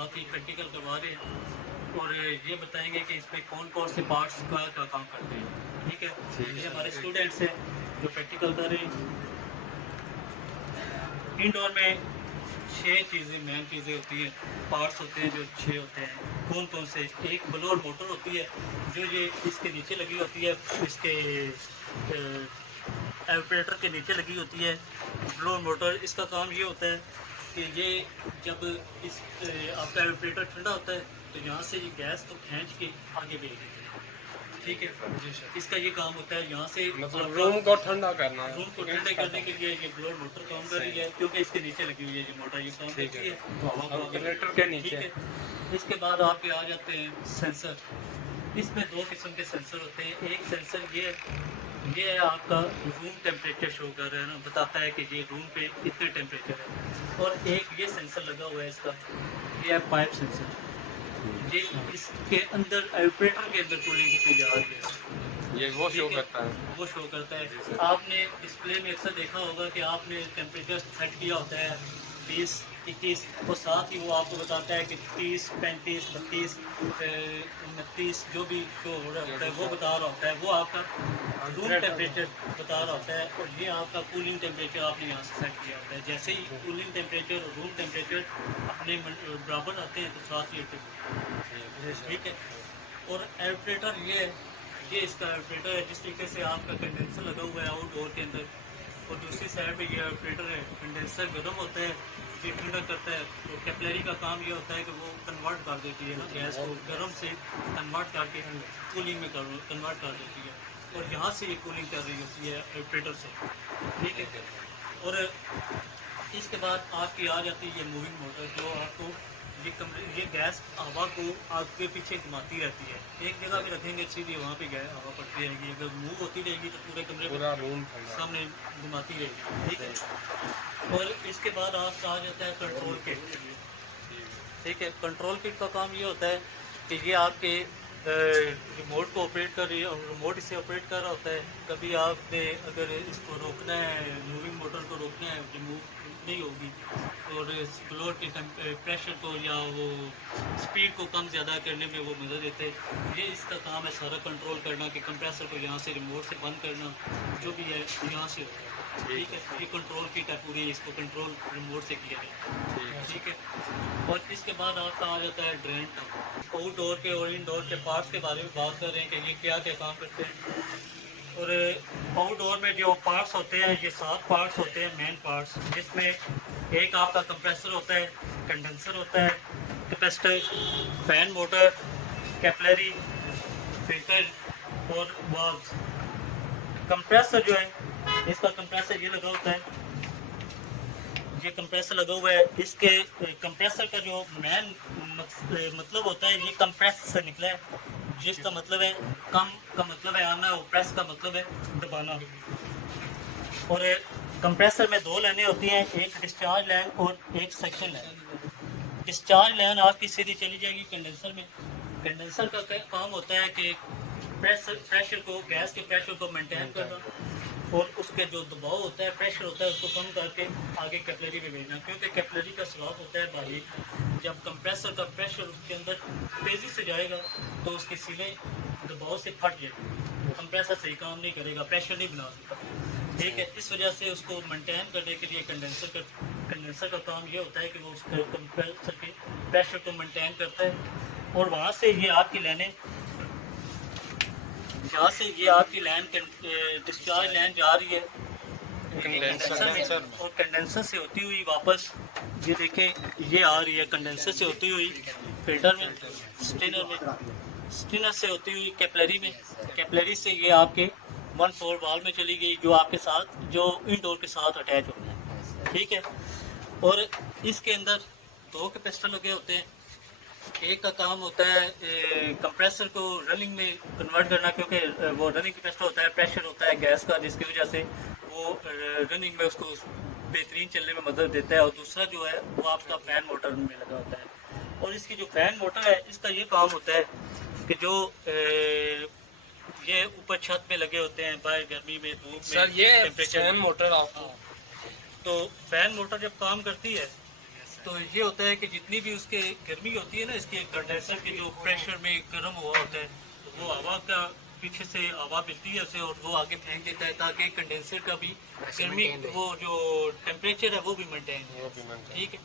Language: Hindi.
साथ ही प्रैक्टिकल करवा रहे हैं और ये बताएंगे कि इसमें कौन कौन से पार्ट्स का काम करते हैं। ठीक है, ये हमारे स्टूडेंट्स हैं जो प्रैक्टिकल कर रहे हैं। इंडोर में 6 चीज़ें मेन चीज़ें होती हैं, पार्ट्स होते हैं जो 6 होते हैं। कौन कौन से? एक ब्लोअर मोटर होती है जो ये इसके नीचे लगी होती है, इसके एवरेटर के नीचे लगी होती है ब्लोअर मोटर। इसका काम ये होता है कि ये जब इस आपका एवरेटर ठंडा होता है तो यहाँ से ये गैस को खींच के आगे भेज देते हैं। ठीक है, इसका ये काम होता है यहाँ से मतलब रूम को ठंडा करना है। रूम को ठंडे करने के लिए ये ब्लोअर मोटर काम कर रही है, क्योंकि इसके नीचे लगी हुई है ये मोटर, ये काम करती है ऑपरेटर के नीचे। ठीक है, इसके बाद आपके आ जाते हैं सेंसर। इसमें 2 किस्म के सेंसर होते हैं। एक सेंसर ये है आपका रूम टेम्परेचर शो कर रहा है ना, बताता है कि ये रूम पे कितने टेम्परेचर है। और एक ये सेंसर लगा हुआ है इसका, ये है पाइप सेंसर। ये इसके अंदर एवरेटर के अंदर कूलिंग कितनी जा रही है ये वो शो करता है, वो शो करता है। आपने डिस्प्ले में अक्सर देखा होगा कि आपने टेम्परेचर सेट किया होता है 20, 21 और साथ ही वो आपको बताता है कि 30, 35, 32, 29 जो भी शो हो रहा होता है वो बता रहा होता है, वो आपका रूम टेम्परेचर बता रहा होता है। और ये आपका कूलिंग टेम्परेचर आपने यहाँ से सेट किया होता है। जैसे ही कूलिंग टेम्परेचर और रूम टेम्परेचर अपने बराबर आते हैं तो साथ ही ठीक है। और एवरेटर ये इसका एवरेटर है, जिस तरीके से आपका कंडेंसर लगा हुआ है आउटडोर के अंदर, और दूसरी साइड पे ये एवरेटर है। कंडेंसर गर्म होता है, ये ठंडा करता है। तो कैपिलरी का काम ये होता है कि वो कन्वर्ट कर देती है ना गैस को, गर्म से कन्वर्ट करके कूलिंग में कन्वर्ट कर देती है। और यहाँ से ये कूलिंग कर रही होती है एवरेटर से। ठीक है, और इसके बाद आपकी आ जाती है ये मूविंग मोटर, जो आपको ये गैस हवा को आगे पीछे घुमाती रहती है। एक जगह पे रखेंगे सीधी वहाँ पे गैस हवा पड़ती रहेगी, अगर मूव होती रहेगी तो पूरे कमरे पूरा रूम सामने घुमाती रहेगी। ठीक है, और इसके बाद आपका आ जाता है कंट्रोल किट। ठीक है, कंट्रोल किट का काम ये होता है कि ये आपके रिमोट को ऑपरेट कर रही है, रिमोट इसे ऑपरेट कर रहा होता है। कभी आपने अगर इसको रोकना है, मूविंग मोटर को रोकना है, रिमूव नहीं होगी, और ब्लोअर के प्रेशर को या वो स्पीड को कम ज़्यादा करने में वो मदद देते हैं। ये इसका काम है सारा कंट्रोल करना, कि कंप्रेसर को यहाँ से रिमोट से बंद करना, जो भी है यहाँ से होता है। ठीक है, ये कंट्रोल किट है पूरी, इसको कंट्रोल रिमोट से किया है। ठीक है, और इसके बाद आपका आ जाता है ड्रेन टब। आउटडोर के और इनडोर के पार्ट्स के बारे में बात कर रहे हैं कि ये क्या क्या काम करते हैं। और आउटडोर में जो पार्ट्स होते हैं, ये 7 पार्ट्स होते हैं मेन पार्ट्स, जिसमें एक आपका कंप्रेसर होता है, कंडेंसर होता है, capacitor, fan motor, capillary, filter और वाल्व्स। कंप्रेसर जो है, इसका कंप्रेसर ये लगा होता है, ये कंप्रेसर लगा हुआ है। इसके कंप्रेसर का जो मेन मतलब होता है, ये कंप्रेस से निकला है, जिसका मतलब है कम का मतलब है आना, और प्रेस का मतलब है दबाना। और कंप्रेसर में 2 लाइनें होती हैं, एक डिस्चार्ज लाइन और एक सेक्शन लाइन। डिस्चार्ज लाइन आपकी सीधी चली जाएगी कंडेंसर में। कंडेंसर का काम होता है कि प्रेशर को, गैस के प्रेशर को मेंटेन करना, और उसके जो दबाव होता है, प्रेशर होता है, उसको कम करके आगे कैपिलरी में भेजना, क्योंकि कैपिलरी का स्लॉट होता है बारीक। जब कंप्रेसर का प्रेशर उसके अंदर तेज़ी से जाएगा तो उसकी सीलें दबाव से फट जाएगी, कंप्रेसर सही काम नहीं करेगा, प्रेशर नहीं बना सकता। ठीक है, इस वजह से उसको मेंटेन करने के लिए कंडेंसर का काम ये होता है कि वो उसके कंप्रेसर के प्रेशर को मेंटेन करता है। और वहाँ से ये आपकी लाइनें, यहाँ से ये आपकी लाइन डिस्चार्ज लाइन जा रही है कंडेंसर में, और कंडेंसर से होती हुई वापस ये देखें ये आ रही है कंडेंसर से होती हुई फिल्टर में, स्टिनर से होती हुई कैपिलरी में, कैपिलरी से ये आपके 1/4 वाल्व में चली गई, जो आपके साथ, जो इनडोर के साथ अटैच होता है। ठीक है, और इसके अंदर 2 कैपेसिटर लगे होते हैं। एक का काम होता है कंप्रेसर को रनिंग में कन्वर्ट करना, क्योंकि वो रनिंग कैपेसिटर होता है, प्रेशर होता है गैस का, जिसकी वजह से वो रनिंग में उसको बेहतरीन चलने में मदद देता है। और दूसरा जो है वो आपका फैन मोटर में लगा होता है। और इसकी जो फैन मोटर है, इसका ये काम होता है कि जो ये ऊपर छत पे लगे होते हैं, बाहर गर्मी में, धूप में, सर ये फैन मोटर तो फैन मोटर जब काम करती है तो ये होता है कि जितनी भी उसके गर्मी होती है ना, इसके कंडेंसर के जो प्रेशर में गर्म हुआ होता है, तो वो हवा का पीछे से हवा मिलती है उसे और वो आगे फेंक देता है ताकि कंडेंसर का भी गर्मी वो जो टेम्परेचर है वो भी मेंटेन है। ठीक है।